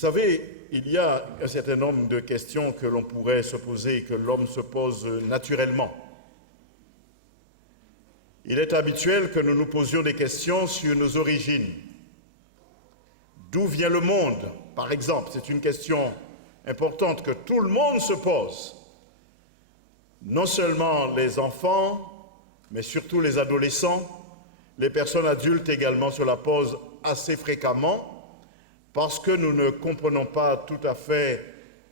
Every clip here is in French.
savez, il y a un certain nombre de questions que l'on pourrait se poser et que l'homme se pose naturellement. Il est habituel que nous nous posions des questions sur nos origines. D'où vient le monde, par exemple? C'est une question importante que tout le monde se pose. Non seulement les enfants, mais surtout les adolescents, les personnes adultes également se la posent assez fréquemment parce que nous ne comprenons pas tout à fait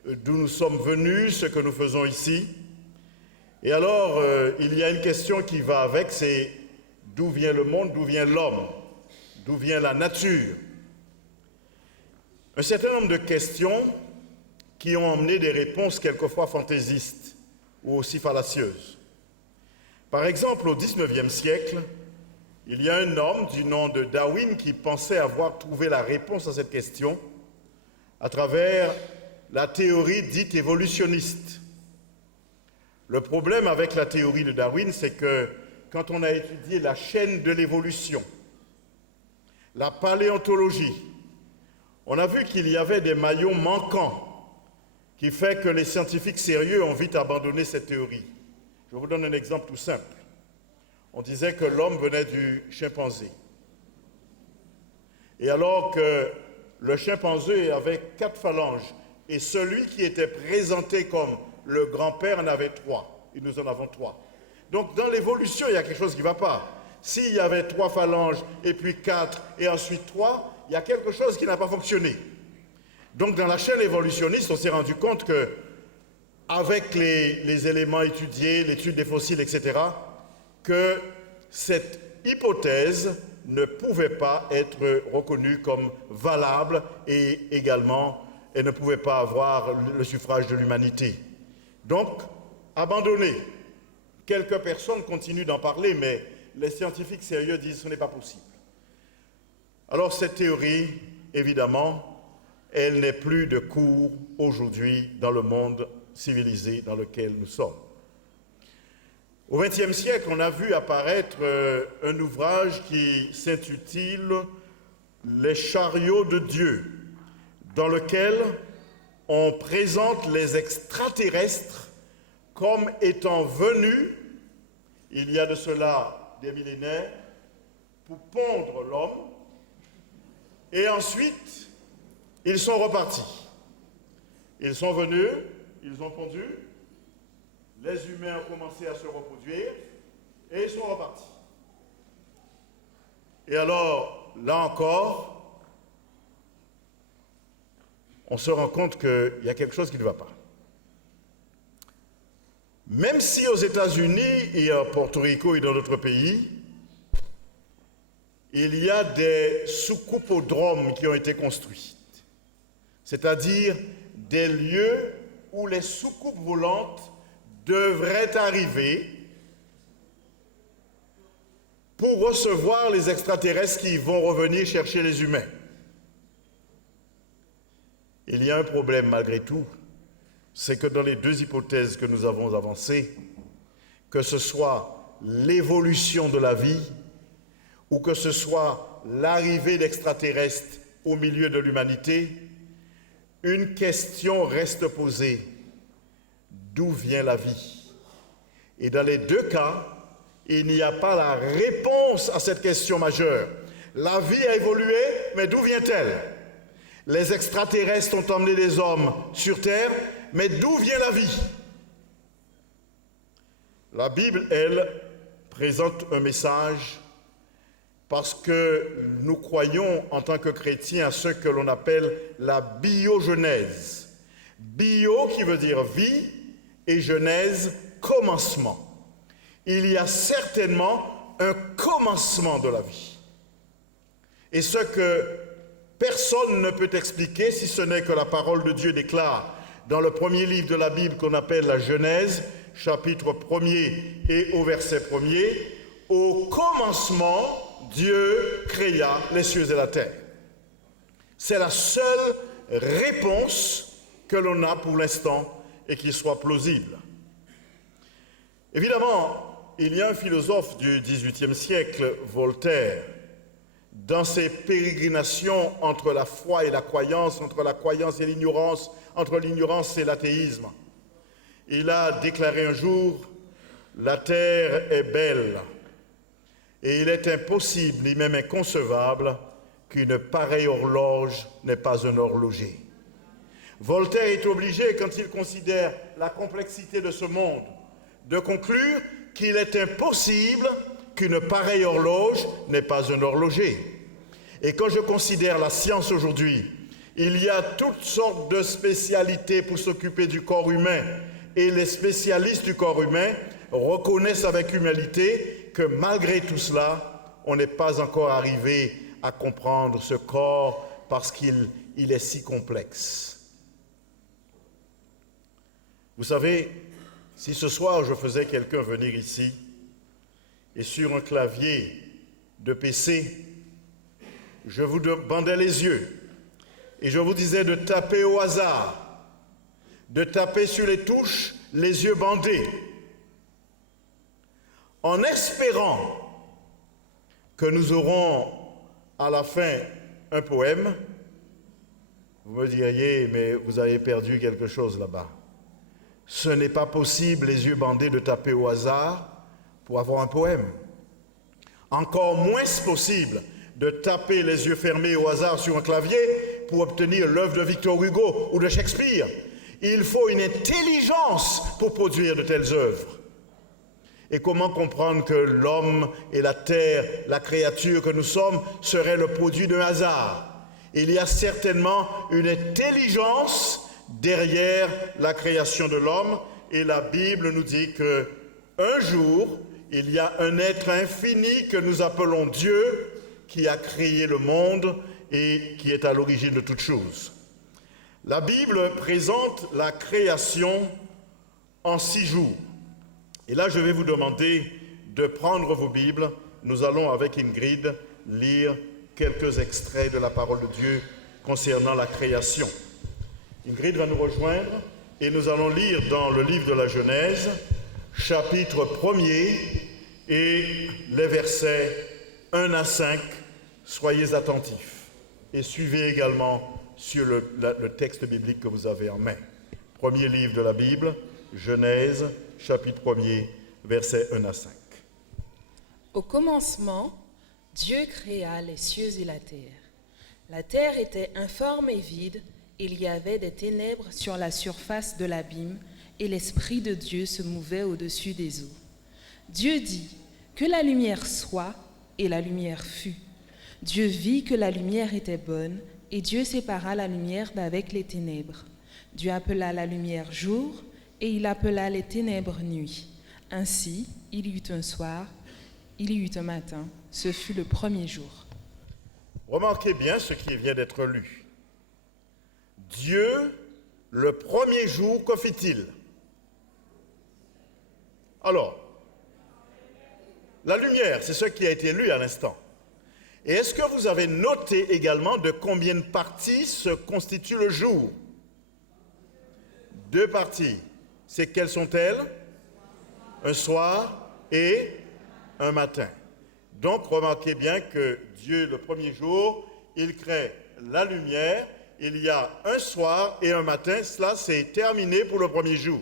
d'où nous sommes venus, ce que nous faisons ici. Et alors, il y a une question qui va avec, c'est d'où vient le monde, d'où vient l'homme, d'où vient la nature? Un certain nombre de questions qui ont emmené des réponses quelquefois fantaisistes ou aussi fallacieuses. Par exemple, au XIXe siècle, il y a un homme du nom de Darwin qui pensait avoir trouvé la réponse à cette question à travers la théorie dite évolutionniste. Le problème avec la théorie de Darwin, c'est que quand on a étudié la chaîne de l'évolution, la paléontologie, on a vu qu'il y avait des maillons manquants qui fait que les scientifiques sérieux ont vite abandonné cette théorie. Je vous donne un exemple tout simple. On disait que l'homme venait du chimpanzé. Et alors que le chimpanzé avait 4 phalanges et celui qui était présenté comme le grand-père en avait 3. Et nous en avons 3. Donc dans l'évolution, il y a quelque chose qui ne va pas. S'il y avait 3 phalanges et puis 4 et ensuite 3, il y a quelque chose qui n'a pas fonctionné. Donc dans la chaîne évolutionniste, on s'est rendu compte que avec les éléments étudiés, l'étude des fossiles, etc., que cette hypothèse ne pouvait pas être reconnue comme valable et également, elle ne pouvait pas avoir le suffrage de l'humanité. Donc, abandonné. Quelques personnes continuent d'en parler, mais les scientifiques sérieux disent que ce n'est pas possible. Alors cette théorie, évidemment, elle n'est plus de cours aujourd'hui dans le monde civilisé dans lequel nous sommes. Au XXe siècle, on a vu apparaître un ouvrage qui s'intitule « Les chariots de Dieu », dans lequel on présente les extraterrestres comme étant venus, il y a de cela des millénaires, pour pondre l'homme, et ensuite, ils sont repartis. Ils sont venus, ils ont pondu, les humains ont commencé à se reproduire, et ils sont repartis. Et alors, là encore, on se rend compte qu'il y a quelque chose qui ne va pas. Même si aux États-Unis et à Porto Rico et dans d'autres pays, il y a des soucoupodromes qui ont été construits, c'est-à-dire des lieux où les soucoupes volantes devraient arriver pour recevoir les extraterrestres qui vont revenir chercher les humains. Il y a un problème malgré tout, c'est que dans les 2 hypothèses que nous avons avancées, que ce soit l'évolution de la vie ou que ce soit l'arrivée d'extraterrestres au milieu de l'humanité, une question reste posée. D'où vient la vie? Et dans les 2 cas, il n'y a pas la réponse à cette question majeure. La vie a évolué, mais d'où vient-elle? Les extraterrestres ont emmené les hommes sur Terre, mais d'où vient la vie? La Bible, elle, présente un message parce que nous croyons en tant que chrétiens à ce que l'on appelle la biogenèse. Bio qui veut dire vie et genèse, commencement. Il y a certainement un commencement de la vie. Et ce que personne ne peut expliquer, si ce n'est que la parole de Dieu déclare dans le premier livre de la Bible qu'on appelle la Genèse, chapitre 1er et au verset 1er, au commencement, Dieu créa les cieux et la terre. C'est la seule réponse que l'on a pour l'instant et qui soit plausible. Évidemment, il y a un philosophe du XVIIIe siècle, Voltaire, dans ses pérégrinations entre la foi et la croyance, entre la croyance et l'ignorance, entre l'ignorance et l'athéisme. Il a déclaré un jour, « La terre est belle, et il est impossible, ni même inconcevable, qu'une pareille horloge n'ait pas un horloger. » Voltaire est obligé, quand il considère la complexité de ce monde, de conclure qu'il est impossible qu'une pareille horloge n'ait pas un horloger. Et quand je considère la science aujourd'hui, il y a toutes sortes de spécialités pour s'occuper du corps humain, et les spécialistes du corps humain reconnaissent avec humilité que malgré tout cela, on n'est pas encore arrivé à comprendre ce corps parce qu'il est si complexe. Vous savez, si ce soir je faisais quelqu'un venir ici et sur un clavier de PC, je vous bandais les yeux et je vous disais de taper au hasard, de taper sur les touches les yeux bandés, en espérant que nous aurons à la fin un poème, vous me diriez, mais vous avez perdu quelque chose là-bas. Ce n'est pas possible, les yeux bandés, de taper au hasard pour avoir un poème. Encore moins possible de taper les yeux fermés au hasard sur un clavier pour obtenir l'œuvre de Victor Hugo ou de Shakespeare. Il faut une intelligence pour produire de telles œuvres. Et comment comprendre que l'homme et la terre, la créature que nous sommes, seraient le produit d'un hasard? Il y a certainement une intelligence derrière la création de l'homme, et la Bible nous dit qu'un jour, il y a un être infini que nous appelons Dieu, qui a créé le monde et qui est à l'origine de toutes choses. La Bible présente la création en 6 jours. Et là, je vais vous demander de prendre vos Bibles. Nous allons, avec Ingrid, lire quelques extraits de la parole de Dieu concernant la création. Ingrid va nous rejoindre et nous allons lire dans le livre de la Genèse, chapitre 1er et les versets 1 à 5. Soyez attentifs et suivez également sur le texte biblique que vous avez en main. Premier livre de la Bible, Genèse, chapitre 1er, versets 1 à 5. Au commencement, Dieu créa les cieux et la terre. La terre était informe et vide, il y avait des ténèbres sur la surface de l'abîme, et l'Esprit de Dieu se mouvait au-dessus des eaux. Dieu dit, « Que la lumière soit », et la lumière fut. Dieu vit que la lumière était bonne, et Dieu sépara la lumière d'avec les ténèbres. Dieu appela la lumière jour, et il appela les ténèbres nuit. Ainsi, il y eut un soir, il y eut un matin, ce fut le premier jour. Remarquez bien ce qui vient d'être lu. Dieu, le premier jour, que fit-il? Alors, la lumière, c'est ce qui a été lu à l'instant. Et est-ce que vous avez noté également de combien de parties se constitue le jour? 2 parties. Quelles sont-elles? Un soir et un matin. Donc, remarquez bien que Dieu, le premier jour, il crée la lumière. Il y a un soir et un matin. Cela, c'est terminé pour le premier jour.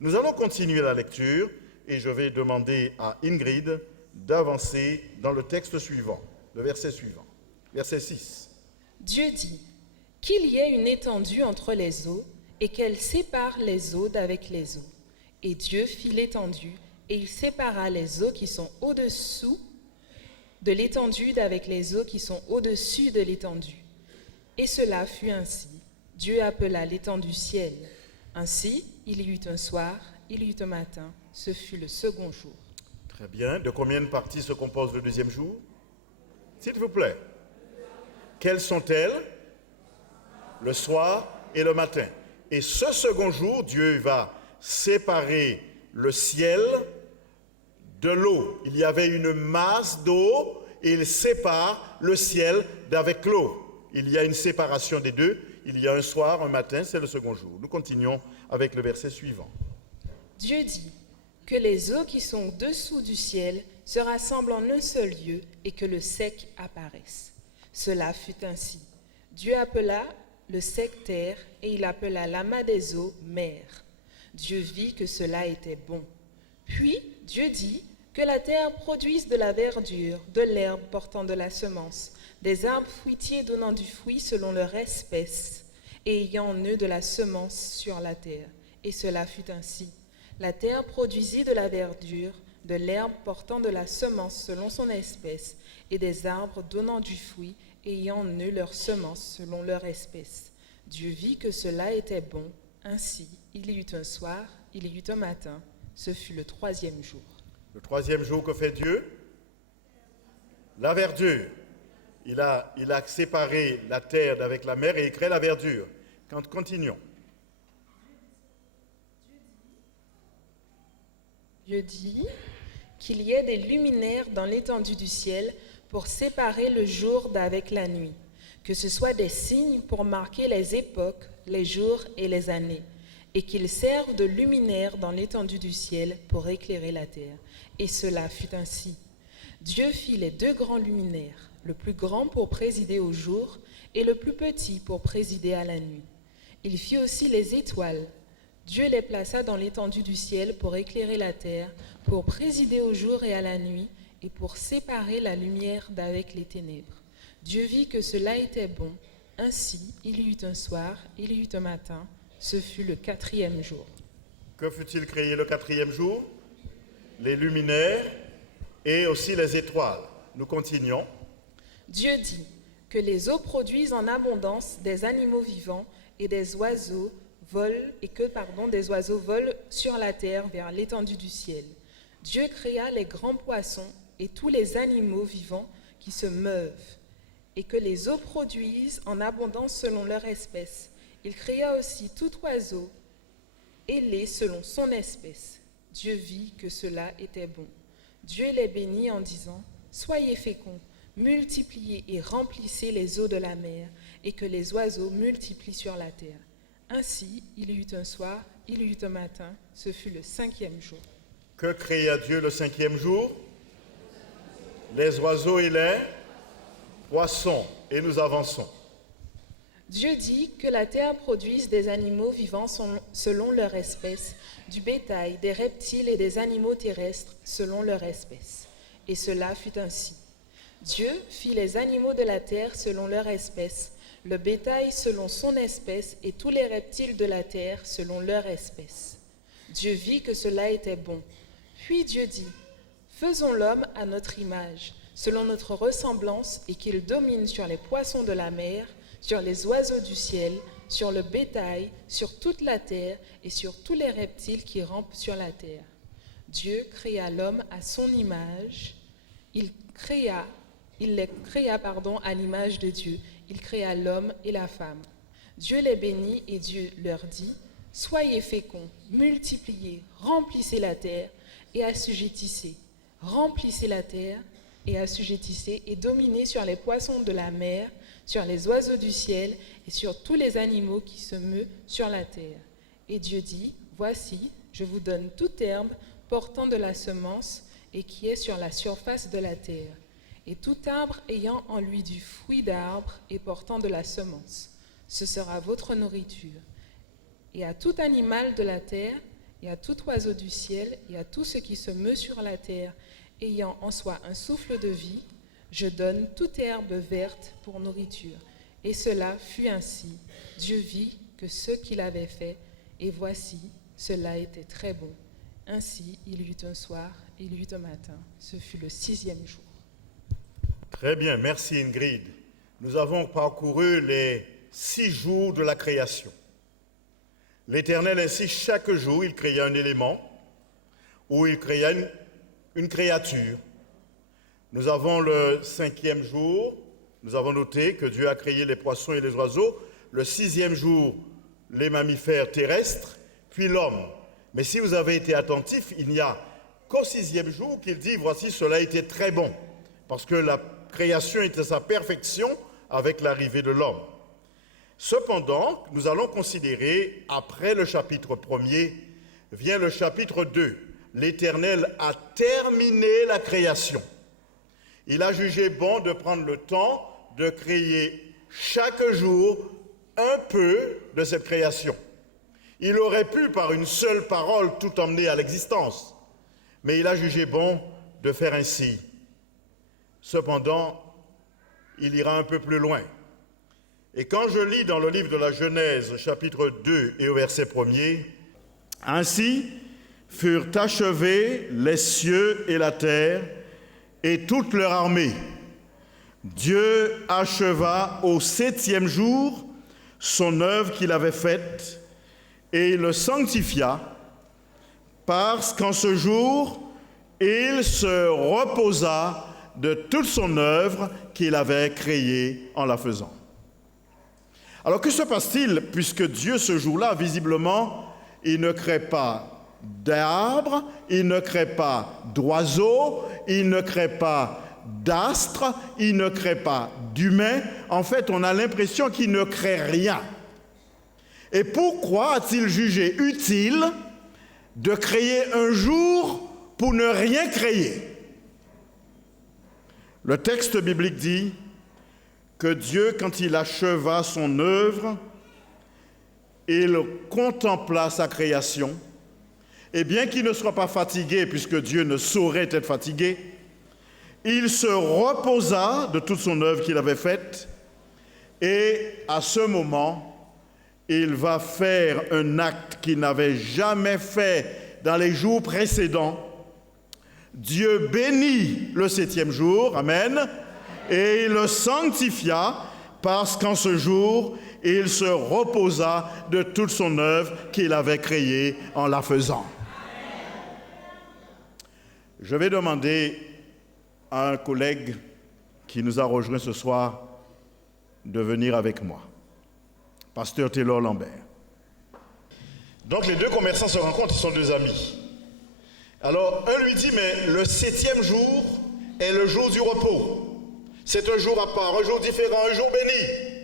Nous allons continuer la lecture et je vais demander à Ingrid d'avancer dans le texte suivant, le verset suivant, verset 6. Dieu dit, « Qu'il y ait une étendue entre les eaux, et qu'elle sépare les eaux d'avec les eaux. Et Dieu fit l'étendue, et il sépara les eaux qui sont au-dessous de l'étendue d'avec les eaux qui sont au-dessus de l'étendue. Et cela fut ainsi. Dieu appela l'étendue ciel. Ainsi, il y eut un soir, il y eut un matin, ce fut le second jour. » Très bien. De combien de parties se compose le deuxième jour? S'il vous plaît. Quelles sont-elles? Le soir et le matin. Et ce second jour, Dieu va séparer le ciel de l'eau. Il y avait une masse d'eau et il sépare le ciel d'avec l'eau. Il y a une séparation des deux. Il y a un soir, un matin, c'est le second jour. Nous continuons avec le verset suivant. Dieu dit, « Que les eaux qui sont dessous du ciel se rassemblent en un seul lieu et que le sec apparaisse. Cela fut ainsi. Dieu appela le sec terre et il appela l'amas des eaux mer. Dieu vit que cela était bon. Puis Dieu dit que la terre produise de la verdure, de l'herbe portant de la semence, des arbres fruitiers donnant du fruit selon leur espèce et ayant en eux de la semence sur la terre. Et cela fut ainsi. La terre produisit de la verdure, de l'herbe portant de la semence selon son espèce, et des arbres donnant du fruit, ayant en eux leur semence selon leur espèce. Dieu vit que cela était bon. Ainsi, il y eut un soir, il y eut un matin. Ce fut le 3e jour. Le 3e jour, que fait Dieu? La verdure. Il a séparé la terre d'avec la mer et il crée la verdure. Continuons. Dieu dit qu'il y ait des luminaires dans l'étendue du ciel pour séparer le jour d'avec la nuit, que ce soit des signes pour marquer les époques, les jours et les années, et qu'ils servent de luminaires dans l'étendue du ciel pour éclairer la terre. Et cela fut ainsi. Dieu fit les 2 grands luminaires, le plus grand pour présider au jour et le plus petit pour présider à la nuit. Il fit aussi les étoiles. Dieu les plaça dans l'étendue du ciel pour éclairer la terre, pour présider au jour et à la nuit, et pour séparer la lumière d'avec les ténèbres. Dieu vit que cela était bon. Ainsi, il y eut un soir, il y eut un matin. Ce fut le 4e jour. Que fut-il créé le 4e jour? Les luminaires et aussi les étoiles. Nous continuons. Dieu dit que les eaux produisent en abondance des animaux vivants et des oiseaux des oiseaux volent sur la terre vers l'étendue du ciel. Dieu créa les grands poissons et tous les animaux vivants qui se meuvent, et que les eaux produisent en abondance selon leur espèce. Il créa aussi tout oiseau ailé selon son espèce. Dieu vit que cela était bon. Dieu les bénit en disant, « Soyez féconds, multipliez et remplissez les eaux de la mer, et que les oiseaux multiplient sur la terre. » Ainsi, il y eut un soir, il y eut un matin, ce fut le 5e jour. Que créa Dieu le 5e jour? Les oiseaux et les poissons. Et nous avançons. Dieu dit que la terre produise des animaux vivants selon leur espèce, du bétail, des reptiles et des animaux terrestres selon leur espèce. Et cela fut ainsi. Dieu fit les animaux de la terre selon leur espèce, le bétail selon son espèce et tous les reptiles de la terre selon leur espèce. Dieu vit que cela était bon. Puis Dieu dit, « Faisons l'homme à notre image, selon notre ressemblance, et qu'il domine sur les poissons de la mer, sur les oiseaux du ciel, sur le bétail, sur toute la terre et sur tous les reptiles qui rampent sur la terre. » Dieu créa l'homme à son image. Il les créa à l'image de Dieu. Il créa l'homme et la femme. Dieu les bénit et Dieu leur dit, « Soyez féconds, multipliez, remplissez la terre et assujettissez. Remplissez la terre et assujettissez et dominez sur les poissons de la mer, sur les oiseaux du ciel et sur tous les animaux qui se meuvent sur la terre. » Et Dieu dit, « Voici, je vous donne toute herbe portant de la semence et qui est sur la surface de la terre, et tout arbre ayant en lui du fruit d'arbre et portant de la semence. Ce sera votre nourriture. Et à tout animal de la terre, et à tout oiseau du ciel, et à tout ce qui se meut sur la terre, ayant en soi un souffle de vie, je donne toute herbe verte pour nourriture. » Et cela fut ainsi. Dieu vit que ce qu'il avait fait, et voici, cela était très bon. Ainsi, il y eut un soir, il y eut un matin. Ce fut le 6e jour. Très bien, merci Ingrid. Nous avons parcouru les 6 jours de la création. L'Éternel, ainsi, chaque jour, il créa un élément, ou il créa une créature. Nous avons le 5e jour, nous avons noté que Dieu a créé les poissons et les oiseaux. Le 6e jour, les mammifères terrestres, puis l'homme. Mais si vous avez été attentifs, il n'y a qu'au 6e jour qu'il dit, voici, cela était très bon. Parce que la création était sa perfection avec l'arrivée de l'homme. Cependant, nous allons considérer, après le chapitre 1er, vient le chapitre 2, l'Éternel a terminé la création. Il a jugé bon de prendre le temps de créer chaque jour un peu de cette création. Il aurait pu, par une seule parole, tout emmener à l'existence, mais il a jugé bon de faire ainsi. Cependant, il ira un peu plus loin. Et quand je lis dans le livre de la Genèse, chapitre 2 et au verset 1er, « Ainsi furent achevés les cieux et la terre et toute leur armée. Dieu acheva au 7e jour son œuvre qu'il avait faite et il le sanctifia, parce qu'en ce jour, il se reposa de toute son œuvre qu'il avait créée en la faisant. » Alors que se passe-t-il, puisque Dieu, ce jour-là, visiblement, il ne crée pas d'arbres, il ne crée pas d'oiseaux, il ne crée pas d'astres, il ne crée pas d'humains. En fait, on a l'impression qu'il ne crée rien. Et pourquoi a-t-il jugé utile de créer un jour pour ne rien créer? Le texte biblique dit que Dieu, quand il acheva son œuvre, il contempla sa création, et bien qu'il ne soit pas fatigué, puisque Dieu ne saurait être fatigué, il se reposa de toute son œuvre qu'il avait faite, et à ce moment, il va faire un acte qu'il n'avait jamais fait dans les jours précédents. Dieu bénit le 7e jour, amen, et il le sanctifia, parce qu'en ce jour, il se reposa de toute son œuvre qu'il avait créée en la faisant. Je vais demander à un collègue qui nous a rejoints ce soir de venir avec moi. Pasteur Taylor Lambert. Donc les deux commerçants se rencontrent, ils sont deux amis. Alors un lui dit, mais le 7e jour est le jour du repos. C'est un jour à part, un jour différent, un jour béni.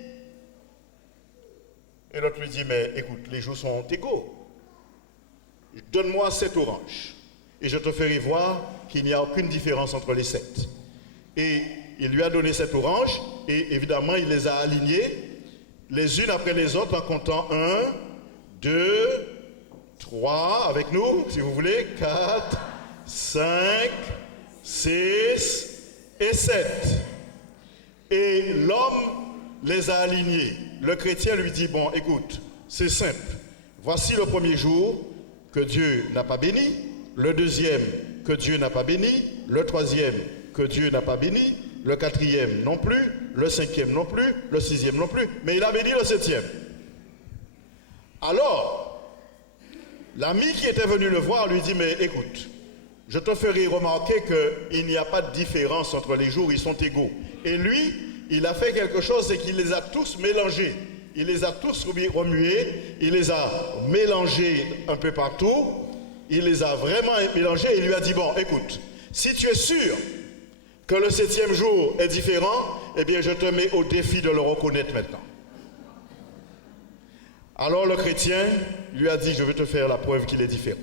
Et l'autre lui dit, mais écoute, les jours sont égaux. Donne-moi 7 oranges et je te ferai voir qu'il n'y a aucune différence entre les 7. Et il lui a donné 7 oranges et évidemment il les a alignées les unes après les autres en comptant 1, 2, 3, avec nous si vous voulez, 4, 5, 6 et 7. Et l'homme les a alignés. Le chrétien lui dit, bon, écoute, c'est simple. Voici le premier jour que Dieu n'a pas béni, le deuxième que Dieu n'a pas béni, le troisième que Dieu n'a pas béni, le quatrième non plus, le cinquième non plus, le sixième non plus, mais il a béni le 7e. Alors, l'ami qui était venu le voir lui dit, mais écoute, je te ferai remarquer qu'il n'y a pas de différence entre les jours, ils sont égaux. Et lui, il a fait quelque chose, c'est qu'il les a tous mélangés. Il les a tous remués, il les a mélangés un peu partout, il les a vraiment mélangés et il lui a dit, bon, écoute, si tu es sûr que le 7e jour est différent, eh bien je te mets au défi de le reconnaître maintenant. Alors le chrétien lui a dit, je vais te faire la preuve qu'il est différent.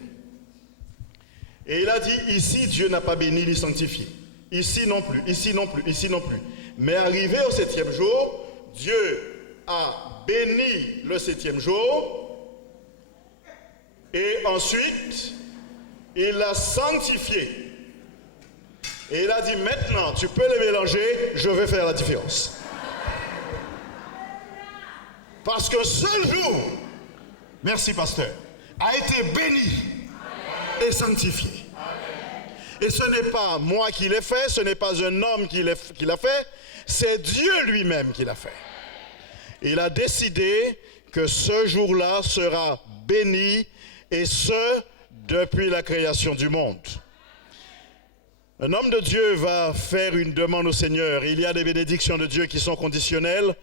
Et il a dit, ici Dieu n'a pas béni ni sanctifié. Ici non plus, ici non plus, ici non plus. Mais arrivé au 7e jour, Dieu a béni le 7e jour et ensuite il l'a sanctifié. Et il a dit, maintenant tu peux les mélanger, je vais faire la différence. Parce que ce jour, merci pasteur, a été béni et sanctifié. Et ce n'est pas moi qui l'ai fait, ce n'est pas un homme qui l'a fait, c'est Dieu lui-même qui l'a fait. Il a décidé que ce jour-là sera béni, et ce, depuis la création du monde. Un homme de Dieu va faire une demande au Seigneur. Il y a des bénédictions de Dieu qui sont conditionnelles,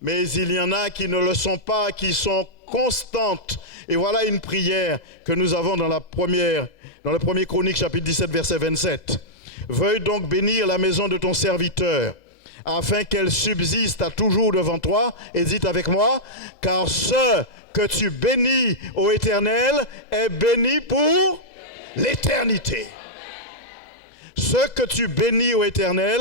mais il y en a qui ne le sont pas, qui sont constantes. Et voilà une prière que nous avons dans le premier Chronique, chapitre 17, verset 27. « Veuille donc bénir la maison de ton serviteur, afin qu'elle subsiste à toujours devant toi. » Et dites avec moi, « Car ce que tu bénis, ô Éternel, est béni pour l'éternité. Ce que tu bénis au Éternel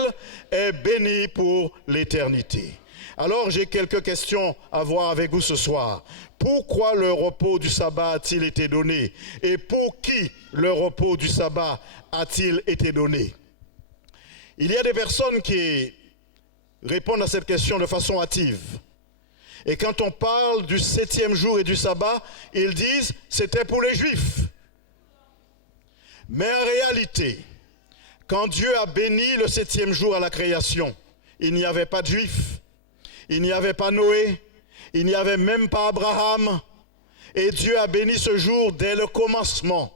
est béni pour l'éternité. Alors j'ai quelques questions à voir avec vous ce soir. Pourquoi le repos du sabbat a-t-il été donné? Et pour qui le repos du sabbat a-t-il été donné? Il y a des personnes qui répondent à cette question de façon hâtive. Et quand on parle du 7e jour et du sabbat, ils disent c'était pour les Juifs. Mais en réalité, quand Dieu a béni le 7e jour à la création, il n'y avait pas de Juifs, il n'y avait pas Noé, il n'y avait même pas Abraham. Et Dieu a béni ce jour dès le commencement.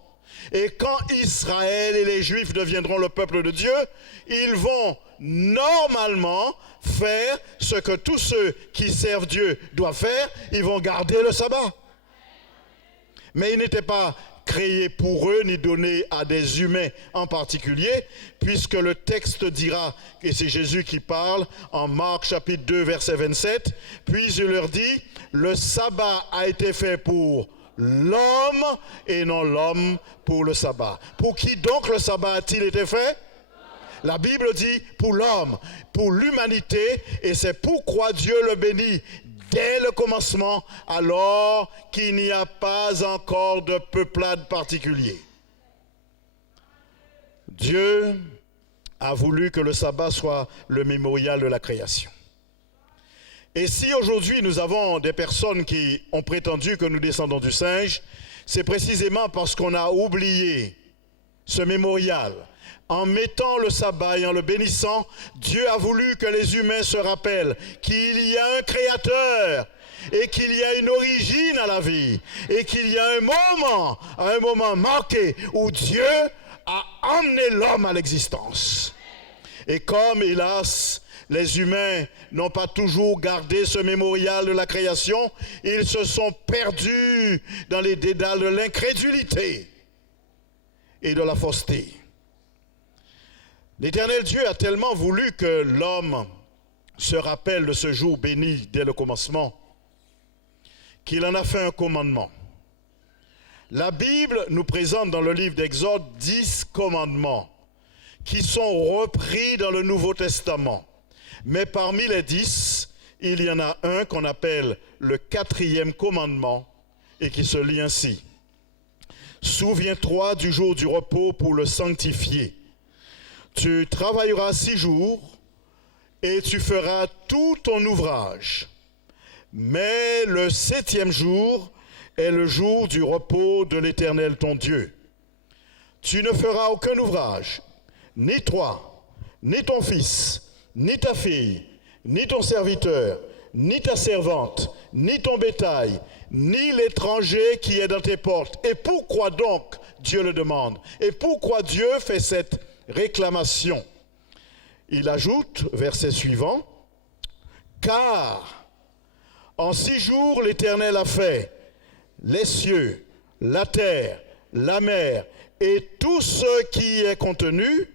Et quand Israël et les Juifs deviendront le peuple de Dieu, ils vont normalement faire ce que tous ceux qui servent Dieu doivent faire, ils vont garder le sabbat. Mais il n'était pas créé pour eux ni donné à des humains en particulier, puisque le texte dira, et c'est Jésus qui parle en Marc chapitre 2 verset 27, puis il leur dit, le sabbat a été fait pour l'homme et non l'homme pour le sabbat. Pour qui donc le sabbat a-t-il été fait? La Bible dit pour l'homme, pour l'humanité, et c'est pourquoi Dieu le bénit dès le commencement, alors qu'il n'y a pas encore de peuplade particulier. Dieu a voulu que le sabbat soit le mémorial de la création. Et si aujourd'hui nous avons des personnes qui ont prétendu que nous descendons du singe, c'est précisément parce qu'on a oublié ce mémorial. En mettant le sabbat et en le bénissant, Dieu a voulu que les humains se rappellent qu'il y a un créateur et qu'il y a une origine à la vie et qu'il y a un moment marqué où Dieu a emmené l'homme à l'existence. Et comme, hélas, les humains n'ont pas toujours gardé ce mémorial de la création, ils se sont perdus dans les dédales de l'incrédulité et de la fausseté. L'Éternel Dieu a tellement voulu que l'homme se rappelle de ce jour béni dès le commencement, qu'il en a fait un commandement. La Bible nous présente dans le livre d'Exode 10 commandements qui sont repris dans le Nouveau Testament. Mais parmi les 10, il y en a un qu'on appelle le 4e commandement et qui se lit ainsi. Souviens-toi du jour du repos pour le sanctifier. Tu travailleras 6 jours et tu feras tout ton ouvrage. Mais le 7e jour est le jour du repos de l'Éternel ton Dieu. Tu ne feras aucun ouvrage, ni toi, ni ton fils, ni ta fille, ni ton serviteur, ni ta servante, ni ton bétail, ni l'étranger qui est dans tes portes. Et pourquoi donc Dieu le demande? Et pourquoi Dieu fait cette réclamation? Il ajoute, verset suivant, car en 6 jours l'Éternel a fait les cieux, la terre, la mer et tout ce qui y est contenu,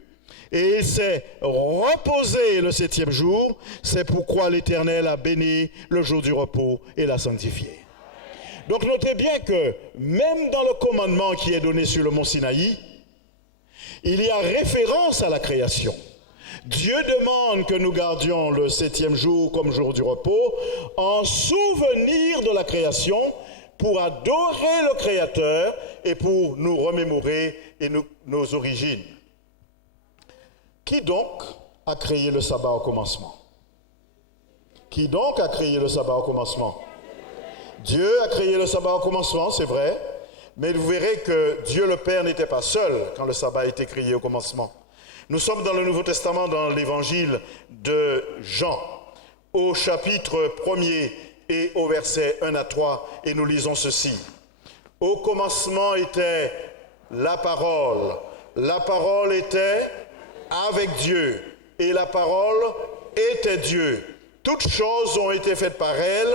et il s'est reposé le 7e jour. C'est pourquoi l'Éternel a béni le jour du repos et l'a sanctifié. Donc notez bien que même dans le commandement qui est donné sur le mont Sinaï, il y a référence à la création. Dieu demande que nous gardions le 7e jour comme jour du repos en souvenir de la création pour adorer le Créateur et pour nous remémorer nos origines. Qui donc a créé le sabbat au commencement? Qui donc a créé le sabbat au commencement? Dieu a créé le sabbat au commencement, c'est vrai, mais vous verrez que Dieu le Père n'était pas seul quand le sabbat a été créé au commencement. Nous sommes dans le Nouveau Testament, dans l'évangile de Jean, au chapitre 1er et au verset 1 à 3, et nous lisons ceci. Au commencement était la parole était avec Dieu, et la parole était Dieu. Toutes choses ont été faites par elle,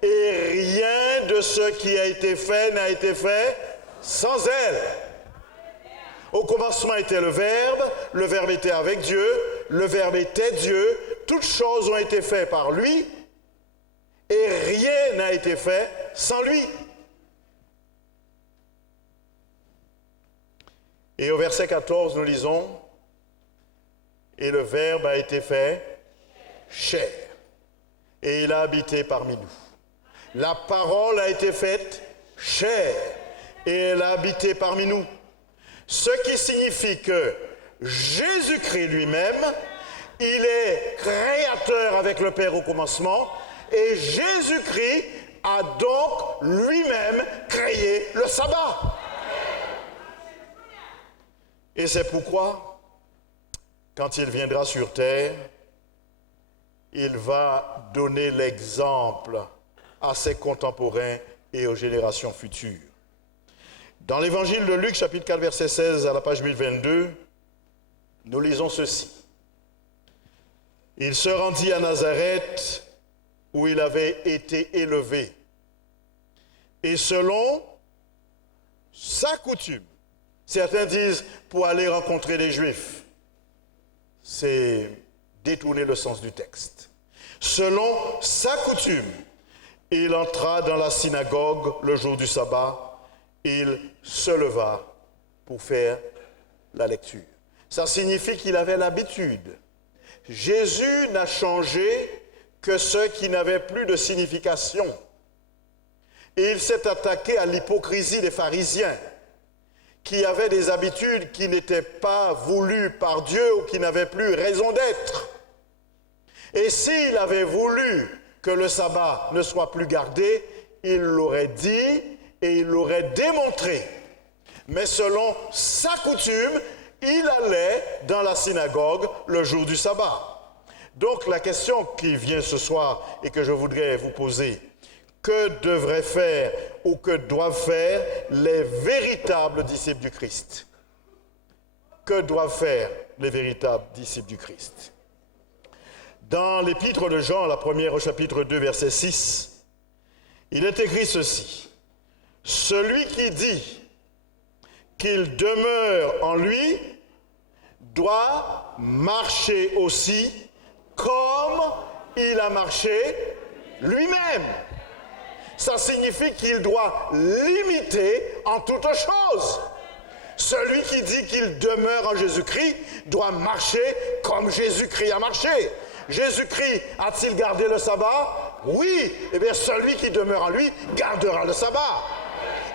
et rien de ce qui a été fait n'a été fait sans elle. Au commencement était le Verbe était avec Dieu, le Verbe était Dieu, toutes choses ont été faites par lui, et rien n'a été fait sans lui. Et au verset 14, nous lisons, « Et le Verbe a été fait chair, et il a habité parmi nous. La parole a été faite chair, et elle a habité parmi nous. » Ce qui signifie que Jésus-Christ lui-même, il est créateur avec le Père au commencement, et Jésus-Christ a donc lui-même créé le sabbat. Et c'est pourquoi, quand il viendra sur terre, il va donner l'exemple à ses contemporains et aux générations futures. Dans l'évangile de Luc, chapitre 4, verset 16, à la page 1022, nous lisons ceci. Il se rendit à Nazareth, où il avait été élevé. Et selon sa coutume, certains disent pour aller rencontrer les Juifs. C'est détourner le sens du texte. Selon sa coutume, il entra dans la synagogue le jour du sabbat. Il se leva pour faire la lecture. Ça signifie qu'il avait l'habitude. Jésus n'a changé que ce qui n'avait plus de signification. Et il s'est attaqué à l'hypocrisie des pharisiens, qui avaient des habitudes qui n'étaient pas voulues par Dieu ou qui n'avaient plus raison d'être. Et s'il avait voulu que le sabbat ne soit plus gardé, il l'aurait dit et il l'aurait démontré. Mais selon sa coutume, il allait dans la synagogue le jour du sabbat. Donc la question qui vient ce soir et que je voudrais vous poser, que devraient faire ou que doivent faire les véritables disciples du Christ? Que doivent faire les véritables disciples du Christ? Dans l'épître de Jean, la première au chapitre 2, verset 6, il est écrit ceci. « Celui qui dit qu'il demeure en lui doit marcher aussi comme il a marché lui-même. » Ça signifie qu'il doit l'imiter en toutes choses. Celui qui dit qu'il demeure en Jésus-Christ doit marcher comme Jésus-Christ a marché. Jésus-Christ a-t-il gardé le sabbat? Oui. Eh bien, celui qui demeure en lui gardera le sabbat.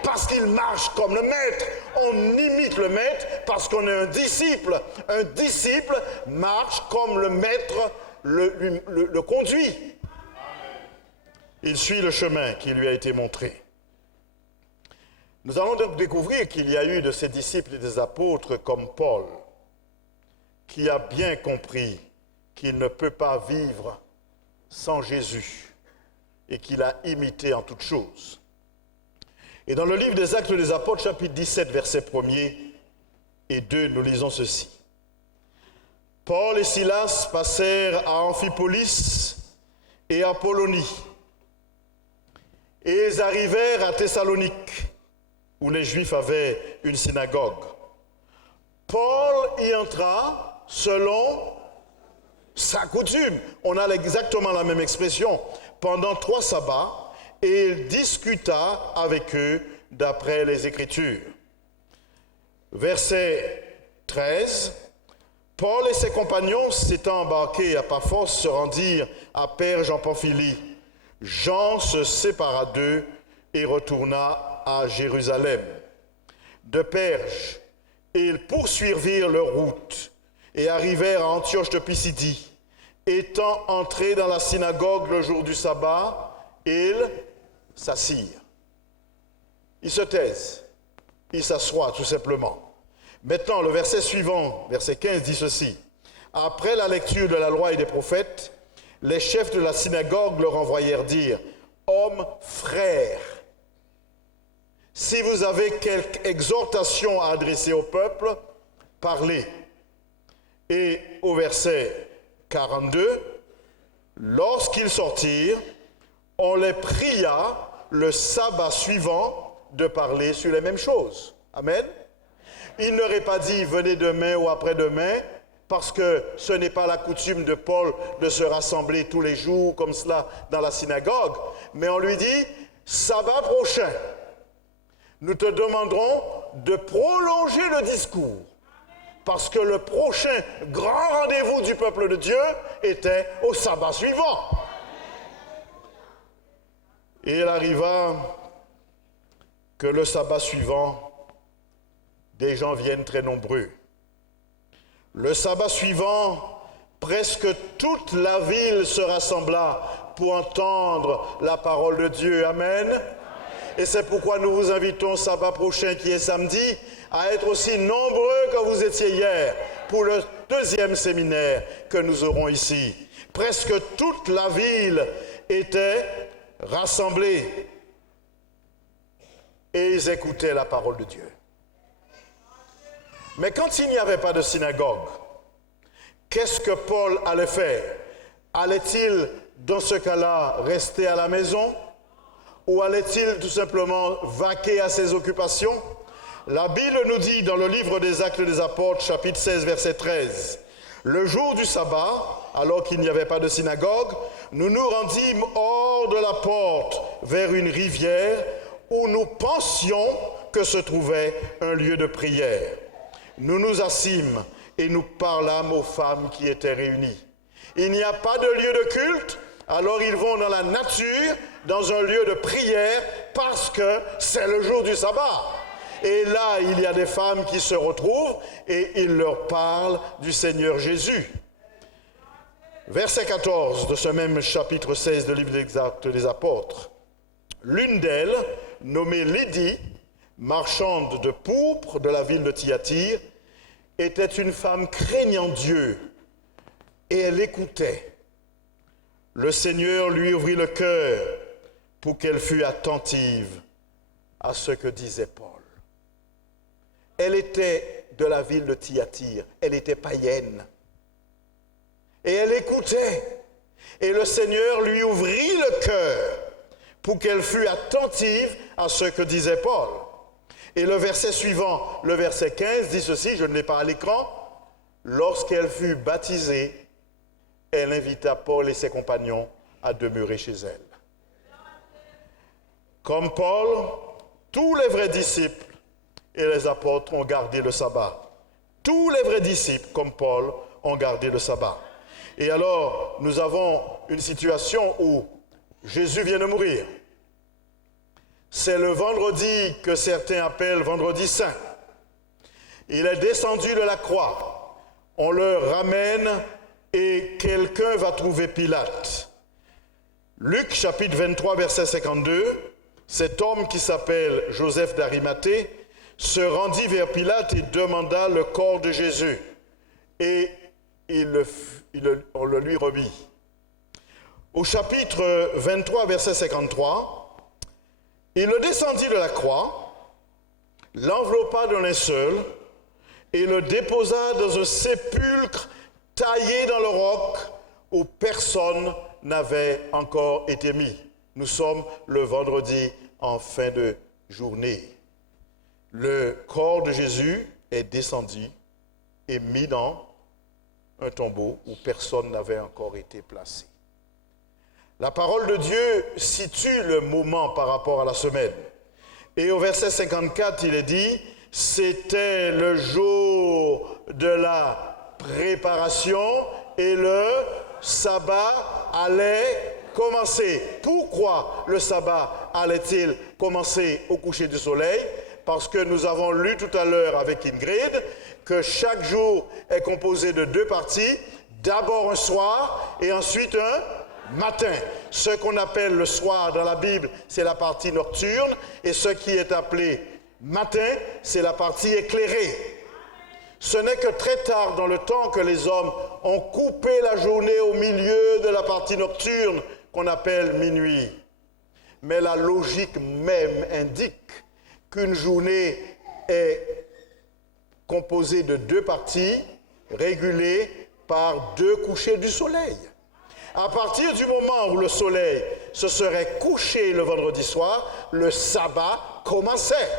Parce qu'il marche comme le maître. On imite le maître parce qu'on est un disciple. Un disciple marche comme le maître le conduit. Il suit le chemin qui lui a été montré. Nous allons donc découvrir qu'il y a eu de ces disciples et des apôtres comme Paul, qui a bien compris qu'il ne peut pas vivre sans Jésus et qu'il a imité en toutes choses. Et dans le livre des Actes des Apôtres, chapitre 17, versets 1er et 2, nous lisons ceci. Paul et Silas passèrent à Amphipolis et à Polonie, et ils arrivèrent à Thessalonique, où les Juifs avaient une synagogue. Paul y entra selon sa coutume. On a exactement la même expression. Pendant 3 sabbats, et il discuta avec eux d'après les Écritures. Verset 13. Paul et ses compagnons s'étant embarqués à Paphos se rendirent à Perge en Pamphylie. Jean se sépara d'eux et retourna à Jérusalem. De Perge, ils poursuivirent leur route et arrivèrent à Antioche de Pisidie. Étant entrés dans la synagogue le jour du sabbat, ils s'assirent. Ils se taisent, ils s'assoient tout simplement. Maintenant, le verset suivant, verset 15, dit ceci. Après la lecture de la loi et des prophètes, les chefs de la synagogue leur envoyèrent dire, « Hommes frères, si vous avez quelque exhortation à adresser au peuple, parlez. » Et au verset 42, lorsqu'ils sortirent, on les pria le sabbat suivant de parler sur les mêmes choses. Amen. Il n'aurait pas dit « venez demain ou après-demain », parce que ce n'est pas la coutume de Paul de se rassembler tous les jours comme cela dans la synagogue. Mais on lui dit, sabbat prochain, nous te demanderons de prolonger le discours. Parce que le prochain grand rendez-vous du peuple de Dieu était au sabbat suivant. Et il arriva que le sabbat suivant, des gens viennent très nombreux. Le sabbat suivant, presque toute la ville se rassembla pour entendre la parole de Dieu. Amen. Et c'est pourquoi nous vous invitons sabbat prochain, qui est samedi, à être aussi nombreux que vous étiez hier pour le deuxième séminaire que nous aurons ici. Presque toute la ville était rassemblés et ils écoutaient la parole de Dieu. Mais quand il n'y avait pas de synagogue, qu'est-ce que Paul allait faire? Allait-il, dans ce cas-là, rester à la maison? Ou allait-il tout simplement vaquer à ses occupations? La Bible nous dit dans le livre des Actes des Apôtres, chapitre 16, verset 13, « Le jour du sabbat, alors qu'il n'y avait pas de synagogue, nous nous rendîmes hors de la porte vers une rivière où nous pensions que se trouvait un lieu de prière. Nous nous assîmes et nous parlâmes aux femmes qui étaient réunies. Il n'y a pas de lieu de culte, alors ils vont dans la nature, dans un lieu de prière, parce que c'est le jour du sabbat. Et là, il y a des femmes qui se retrouvent et ils leur parlent du Seigneur Jésus. » Verset 14 de ce même chapitre 16 du livre des Actes des Apôtres. L'une d'elles, nommée Lydie, marchande de pourpre de la ville de Thyatire, était une femme craignant Dieu et elle écoutait. Le Seigneur lui ouvrit le cœur pour qu'elle fût attentive à ce que disait Paul. Elle était de la ville de Thyatire, elle était païenne. Et elle écoutait. Et le Seigneur lui ouvrit le cœur pour qu'elle fût attentive à ce que disait Paul. Et le verset suivant, le verset 15, dit ceci, je ne l'ai pas à l'écran. Lorsqu'elle fut baptisée, elle invita Paul et ses compagnons à demeurer chez elle. Comme Paul, tous les vrais disciples et les apôtres ont gardé le sabbat. Tous les vrais disciples, comme Paul, ont gardé le sabbat. Et alors, nous avons une situation où Jésus vient de mourir. C'est le vendredi que certains appellent vendredi saint. Il est descendu de la croix. On le ramène et quelqu'un va trouver Pilate. Luc chapitre 23, verset 52, cet homme qui s'appelle Joseph d'Arimathée se rendit vers Pilate et demanda le corps de Jésus. Et on le lui remit. Au chapitre 23, verset 53, il le descendit de la croix, l'enveloppa d'un linceul et le déposa dans un sépulcre taillé dans le roc où personne n'avait encore été mis. Nous sommes le vendredi en fin de journée. Le corps de Jésus est descendu et mis dans un tombeau où personne n'avait encore été placé. La parole de Dieu situe le moment par rapport à la semaine. Et au verset 54, il est dit, c'était le jour de la préparation et le sabbat allait commencer. Pourquoi le sabbat allait-il commencer au coucher du soleil? Parce que nous avons lu tout à l'heure avec Ingrid que chaque jour est composé de deux parties, d'abord un soir et ensuite un matin. Ce qu'on appelle le soir dans la Bible, c'est la partie nocturne, et ce qui est appelé matin, c'est la partie éclairée. Ce n'est que très tard dans le temps que les hommes ont coupé la journée au milieu de la partie nocturne qu'on appelle minuit. Mais la logique même indique qu'une journée est composée de deux parties régulées par deux couchers du soleil. À partir du moment où le soleil se serait couché le vendredi soir, le sabbat commençait.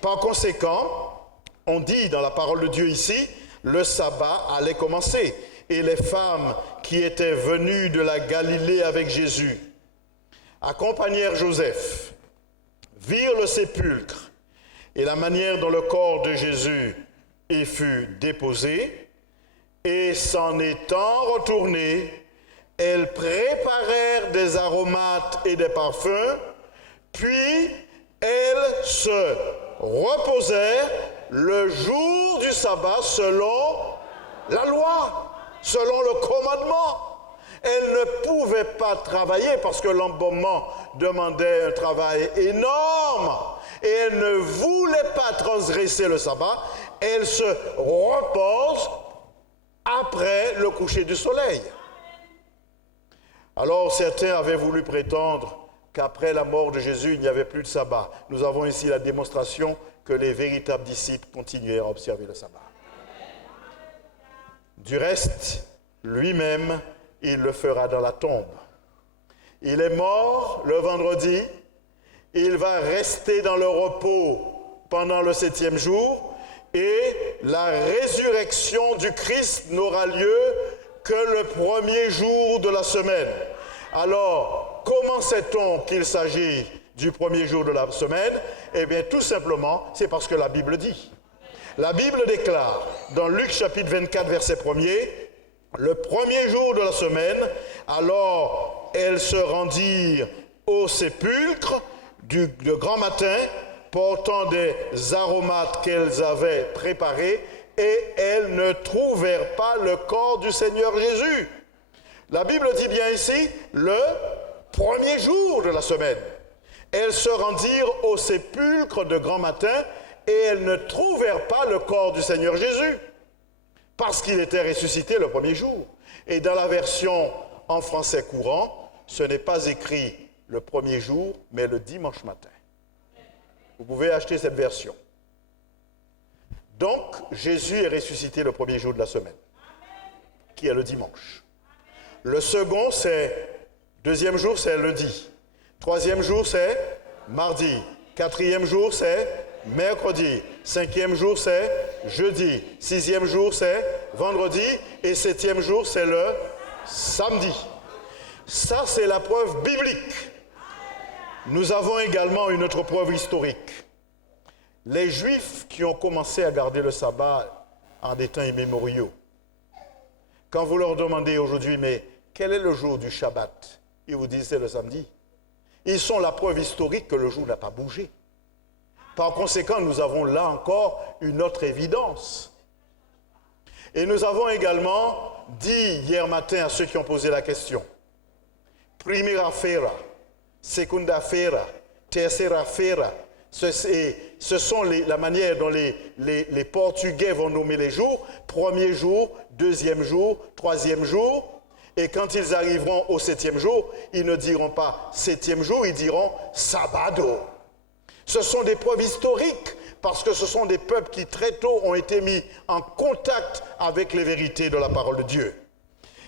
Par conséquent, on dit dans la parole de Dieu ici, le sabbat allait commencer. Et les femmes qui étaient venues de la Galilée avec Jésus accompagnèrent Joseph, virent le sépulcre et la manière dont le corps de Jésus y fut déposé, et s'en étant retournées, elles préparèrent des aromates et des parfums, puis elles se reposèrent le jour du sabbat selon la loi, selon le commandement. Elles ne pouvaient pas travailler parce que l'embaumement demandait un travail énorme et elles ne voulaient pas transgresser le sabbat. Elles se reposent après le coucher du soleil. Alors certains avaient voulu prétendre qu'après la mort de Jésus, il n'y avait plus de sabbat. Nous avons ici la démonstration que les véritables disciples continuaient à observer le sabbat. Du reste, lui-même, il le fera dans la tombe. Il est mort le vendredi, il va rester dans le repos pendant le 7e jour, et la résurrection du Christ n'aura lieu que le premier jour de la semaine. Alors, comment sait-on qu'il s'agit du premier jour de la semaine? Eh bien, tout simplement, c'est parce que la Bible dit. La Bible déclare, dans Luc chapitre 24, verset 1er, le premier jour de la semaine, alors elles se rendirent au sépulcre de grand matin, portant des aromates qu'elles avaient préparés, et elles ne trouvèrent pas le corps du Seigneur Jésus. La Bible dit bien ici, le premier jour de la semaine. Elles se rendirent au sépulcre de grand matin, et elles ne trouvèrent pas le corps du Seigneur Jésus, parce qu'il était ressuscité le premier jour. Et dans la version en français courant, ce n'est pas écrit le premier jour, mais le dimanche matin. Vous pouvez acheter cette version. Donc, Jésus est ressuscité le premier jour de la semaine, qui est le dimanche. Le second, deuxième jour, c'est lundi. Troisième jour, c'est mardi. Quatrième jour, c'est mercredi. Cinquième jour, c'est jeudi. Sixième jour, c'est vendredi. Et septième jour, c'est le samedi. Ça, c'est la preuve biblique. Nous avons également une autre preuve historique. Les Juifs qui ont commencé à garder le sabbat en des temps immémoriaux, quand vous leur demandez aujourd'hui, mais quel est le jour du Shabbat? Ils vous disent c'est le samedi. Ils sont la preuve historique que le jour n'a pas bougé. Par conséquent, nous avons là encore une autre évidence. Et nous avons également dit hier matin à ceux qui ont posé la question, primera fera, secunda fera, tercera fera, ce sont la manière dont les Portugais vont nommer les jours, premier jour, deuxième jour, troisième jour, et quand ils arriveront au septième jour, ils ne diront pas septième jour, ils diront sabado. Ce sont des preuves historiques, parce que ce sont des peuples qui très tôt ont été mis en contact avec les vérités de la parole de Dieu.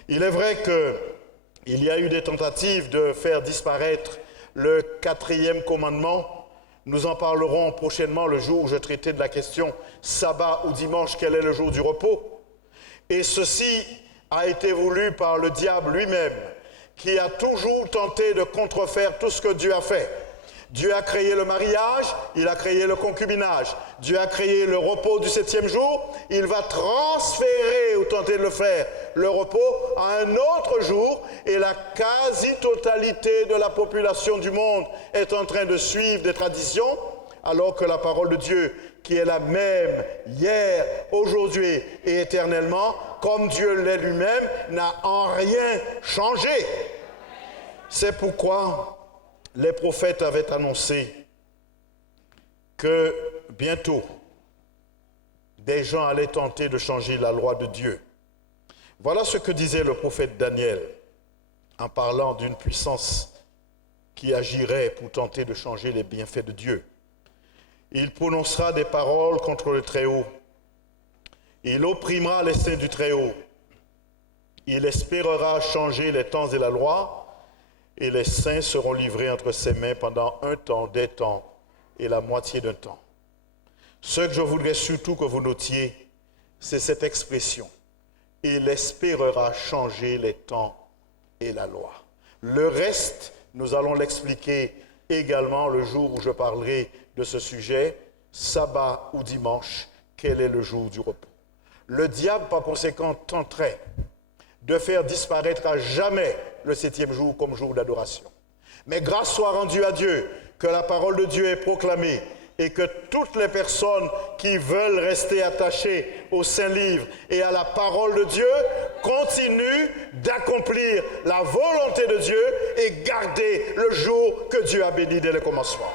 Il est vrai qu'il y a eu des tentatives de faire disparaître le 4e commandement. Nous en parlerons prochainement le jour où je traitais de la question sabbat ou dimanche, quel est le jour du repos? Et ceci a été voulu par le diable lui-même, qui a toujours tenté de contrefaire tout ce que Dieu a fait. Dieu a créé le mariage, il a créé le concubinage. Dieu a créé le repos du 7e jour, il va transférer, ou tenter de le faire, le repos à un autre jour, et la quasi-totalité de la population du monde est en train de suivre des traditions, alors que la parole de Dieu, qui est la même hier, aujourd'hui et éternellement, comme Dieu l'est lui-même, n'a en rien changé. C'est pourquoi les prophètes avaient annoncé que bientôt, des gens allaient tenter de changer la loi de Dieu. Voilà ce que disait le prophète Daniel en parlant d'une puissance qui agirait pour tenter de changer les bienfaits de Dieu. Il prononcera des paroles contre le Très-Haut. Il opprimera les saints du Très-Haut. Il espérera changer les temps et la loi, et les saints seront livrés entre ses mains pendant un temps, des temps et la moitié d'un temps. Ce que je voudrais surtout que vous notiez, c'est cette expression. Il espérera changer les temps et la loi. Le reste, nous allons l'expliquer également le jour où je parlerai de ce sujet, sabbat ou dimanche, quel est le jour du repos. Le diable, par conséquent, tenterait de faire disparaître à jamais le 7e jour comme jour d'adoration. Mais grâce soit rendue à Dieu, que la parole de Dieu est proclamée et que toutes les personnes qui veulent rester attachées au Saint-Livre et à la parole de Dieu continuent d'accomplir la volonté de Dieu et garder le jour que Dieu a béni dès le commencement.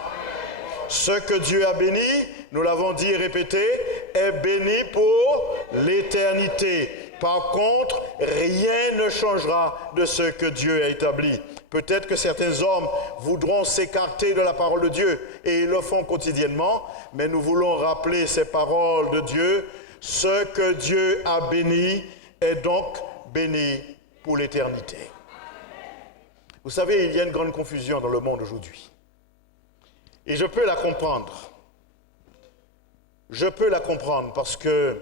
Ce que Dieu a béni, nous l'avons dit et répété, est béni pour l'éternité. Par contre, rien ne changera de ce que Dieu a établi. Peut-être que certains hommes voudront s'écarter de la parole de Dieu et ils le font quotidiennement, mais nous voulons rappeler ces paroles de Dieu. Ce que Dieu a béni est donc béni pour l'éternité. Vous savez, il y a une grande confusion dans le monde aujourd'hui. Et je peux la comprendre. Je peux la comprendre parce que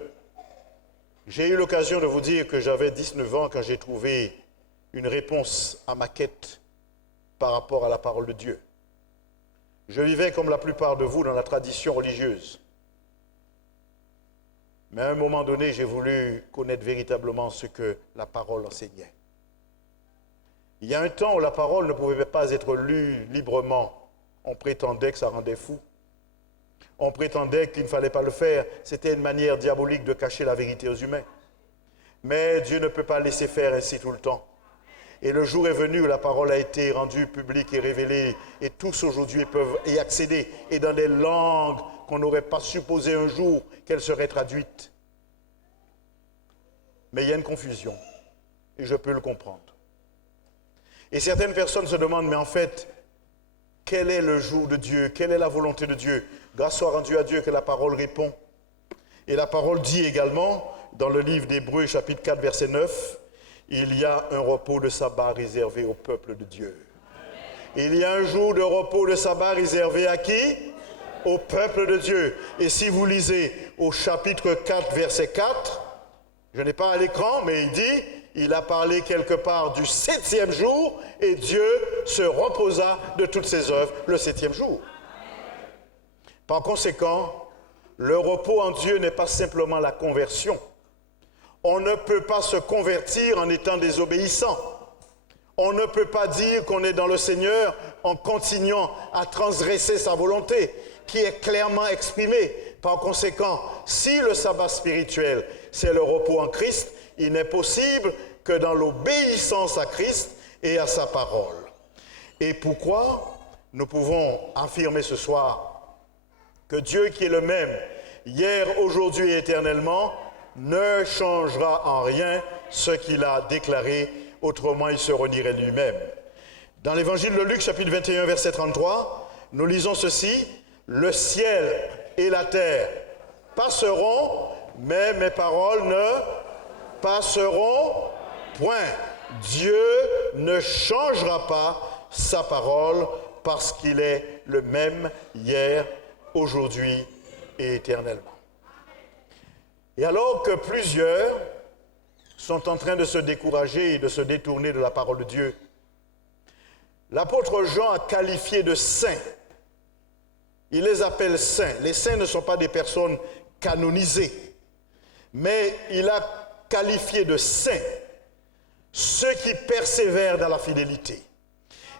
j'ai eu l'occasion de vous dire que j'avais 19 ans quand j'ai trouvé une réponse à ma quête par rapport à la parole de Dieu. Je vivais comme la plupart de vous dans la tradition religieuse. Mais à un moment donné, j'ai voulu connaître véritablement ce que la parole enseignait. Il y a un temps où la parole ne pouvait pas être lue librement. On prétendait que ça rendait fou. On prétendait qu'il ne fallait pas le faire. C'était une manière diabolique de cacher la vérité aux humains. Mais Dieu ne peut pas laisser faire ainsi tout le temps. Et le jour est venu où la parole a été rendue publique et révélée, et tous aujourd'hui peuvent y accéder, et dans des langues qu'on n'aurait pas supposé un jour qu'elles seraient traduites. Mais il y a une confusion, et je peux le comprendre. Et certaines personnes se demandent, mais en fait, quel est le jour de Dieu? Quelle est la volonté de Dieu? Grâce soit rendue à Dieu que la parole répond. Et la parole dit également, dans le livre d'Hébreux, chapitre 4, verset 9, il y a un repos de sabbat réservé au peuple de Dieu. Il y a un jour de repos de sabbat réservé à qui? Au peuple de Dieu. Et si vous lisez au chapitre 4, verset 4, je n'ai pas à l'écran, mais il dit, il a parlé quelque part du 7e jour et Dieu se reposa de toutes ses œuvres le 7e jour. Par conséquent, le repos en Dieu n'est pas simplement la conversion. On ne peut pas se convertir en étant désobéissant. On ne peut pas dire qu'on est dans le Seigneur en continuant à transgresser sa volonté, qui est clairement exprimée. Par conséquent, si le sabbat spirituel, c'est le repos en Christ, il n'est possible que dans l'obéissance à Christ et à sa parole. Et pourquoi nous pouvons affirmer ce soir que Dieu qui est le même, hier, aujourd'hui et éternellement, ne changera en rien ce qu'il a déclaré, autrement il se renierait lui-même. Dans l'évangile de Luc, chapitre 21, verset 33, nous lisons ceci, « Le ciel et la terre passeront, mais mes paroles ne passeront point. Dieu ne changera pas sa parole parce qu'il est le même hier, aujourd'hui et éternellement. » Et alors que plusieurs sont en train de se décourager et de se détourner de la parole de Dieu, l'apôtre Jean a qualifié de saints. Il les appelle saints. Les saints ne sont pas des personnes canonisées, mais il a qualifié de saints ceux qui persévèrent dans la fidélité.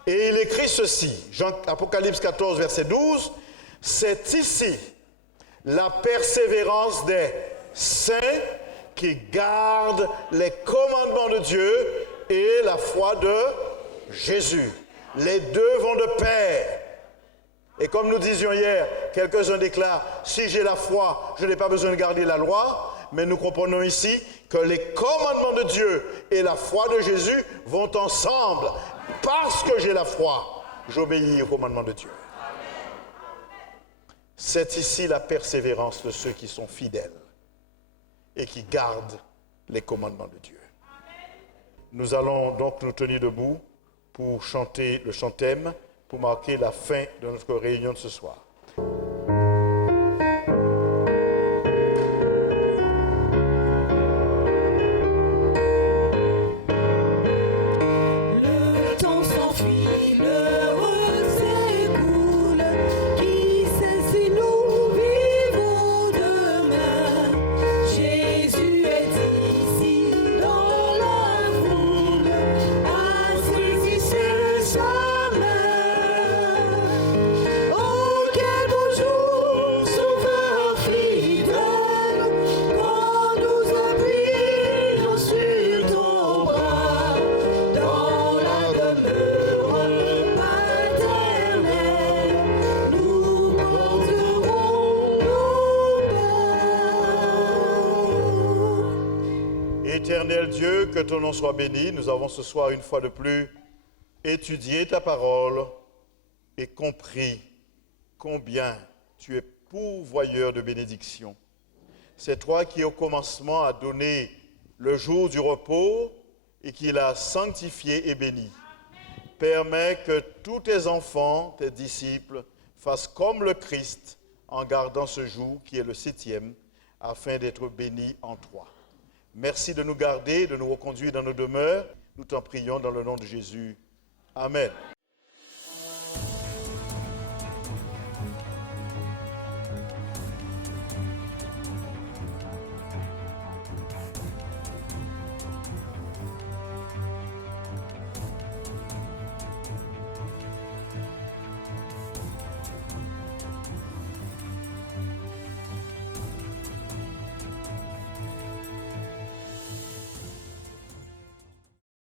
Et il écrit ceci, Apocalypse 14, verset 12, « C'est ici la persévérance des saints qui gardent les commandements de Dieu et la foi de Jésus. » Les deux vont de pair. Et comme nous disions hier, quelques-uns déclarent, si j'ai la foi, je n'ai pas besoin de garder la loi. Mais nous comprenons ici que les commandements de Dieu et la foi de Jésus vont ensemble. Parce que j'ai la foi, j'obéis aux commandements de Dieu. C'est ici la persévérance de ceux qui sont fidèles et qui gardent les commandements de Dieu. Nous allons donc nous tenir debout pour chanter le chantème, pour marquer la fin de notre réunion de ce soir. Le temps s'enfuit, l'heure s'écoule, qui sait si nous vivons? Dieu, que ton nom soit béni. Nous avons ce soir une fois de plus étudié ta parole et compris combien tu es pourvoyeur de bénédiction. C'est toi qui au commencement as donné le jour du repos et qui l'as sanctifié et béni. Permets que tous tes enfants, tes disciples, fassent comme le Christ en gardant ce jour qui est le 7e, afin d'être bénis en toi. Merci de nous garder, de nous reconduire dans nos demeures. Nous t'en prions dans le nom de Jésus. Amen.